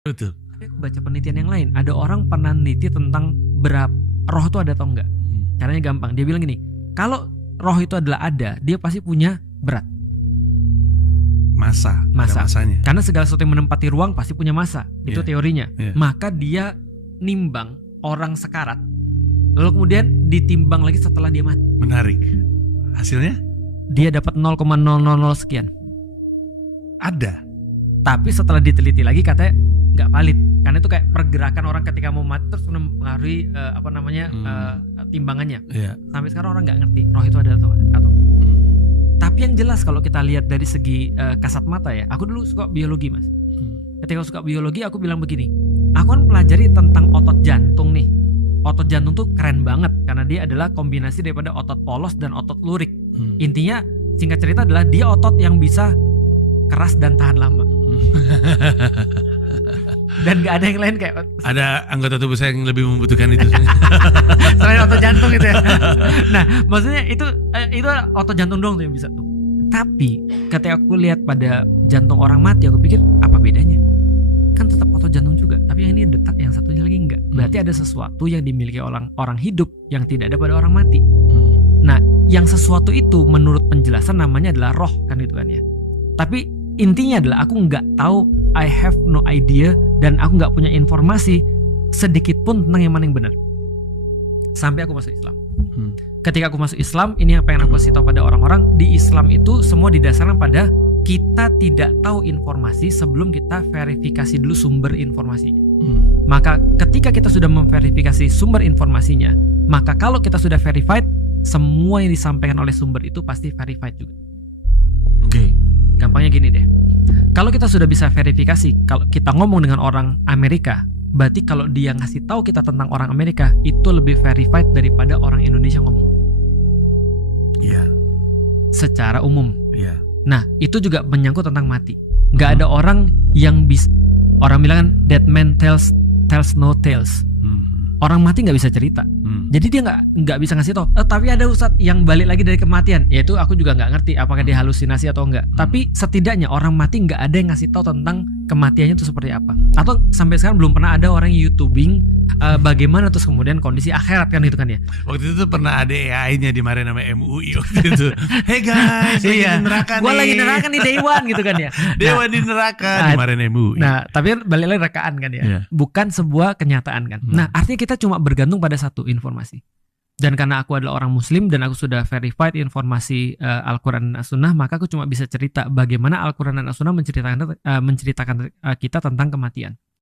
Betul. Tapi aku baca penelitian yang lain, ada orang pernah neliti tentang berapa roh itu ada atau enggak. Caranya gampang, dia bilang gini, kalau roh itu adalah ada, dia pasti punya berat. Massa. Masanya. Karena segala sesuatu yang menempati ruang pasti punya massa. Itu teorinya. Maka dia nimbang orang sekarat, lalu kemudian ditimbang lagi setelah dia mati. Menarik. Hasilnya? Dia dapat 0,000 sekian. Ada. Tapi setelah diteliti lagi katanya nggak valid. Karena itu kayak pergerakan orang ketika mau mati terus mempengaruhi timbangannya. Sampai sekarang orang nggak ngerti roh itu ada atau. Tapi yang jelas kalau kita lihat dari segi kasat mata ya, aku dulu suka biologi mas. Ketika suka biologi aku bilang begini, aku kan pelajari tentang otot jantung nih. Otot jantung tuh keren banget karena dia adalah kombinasi daripada otot polos dan otot lurik. Intinya singkat cerita adalah dia otot yang bisa keras dan tahan lama. Dan gak ada yang lain kayak ada anggota tubuh saya yang lebih membutuhkan itu. Selain otot jantung gitu ya. Nah maksudnya itu otot jantung doang tuh yang bisa tuh. Tapi ketika aku lihat pada jantung orang mati, aku pikir apa bedanya? Kan tetap otot jantung juga, tapi yang ini detak, yang satunya lagi enggak. Berarti ada sesuatu yang dimiliki orang hidup yang tidak ada pada orang mati. Nah yang sesuatu itu menurut penjelasan namanya adalah roh kan itu kan ya. Tapi intinya adalah aku nggak tahu, I have no idea, dan aku nggak punya informasi sedikit pun tentang yang mana yang benar sampai aku masuk Islam. Ketika aku masuk Islam, ini yang pengen aku kasih tahu pada orang-orang, di Islam itu semua didasarkan pada kita tidak tahu informasi sebelum kita verifikasi dulu sumber informasinya. Maka ketika kita sudah memverifikasi sumber informasinya, maka kalau kita sudah verified, semua yang disampaikan oleh sumber itu pasti verified juga. Gampangnya gini deh, kalau kita sudah bisa verifikasi, kalau kita ngomong dengan orang Amerika, berarti kalau dia ngasih tahu kita tentang orang Amerika, itu lebih verified daripada orang Indonesia ngomong. Secara umum. Nah itu juga menyangkut tentang mati. Gak ada orang yang bisa, orang bilang kan dead man tells no tales. Orang mati nggak bisa cerita, jadi dia nggak bisa ngasih tau. Tapi ada ustadz yang balik lagi dari kematian, yaitu aku juga nggak ngerti apakah dia halusinasi atau enggak. Tapi setidaknya orang mati nggak ada yang ngasih tahu tentang kematiannya itu seperti apa. Atau sampai sekarang belum pernah ada orang YouTubing bagaimana terus kemudian kondisi akhirat kan itu kan ya. Waktu itu pernah ada AI-nya dimarahin sama MUI waktu itu. Hey guys, lagi di neraka nih. Gua lagi neraka nih Dewan gitu kan ya. Dewa di neraka dimarahin MUI. Nah, tapi balik lagi rekaan kan ya. Bukan sebuah kenyataan kan. Nah, artinya kita cuma bergantung pada satu informasi. Dan karena aku adalah orang muslim dan aku sudah verified informasi Al-Quran dan As-Sunnah, maka aku cuma bisa cerita bagaimana Al-Quran dan As-Sunnah menceritakan kita tentang kematian.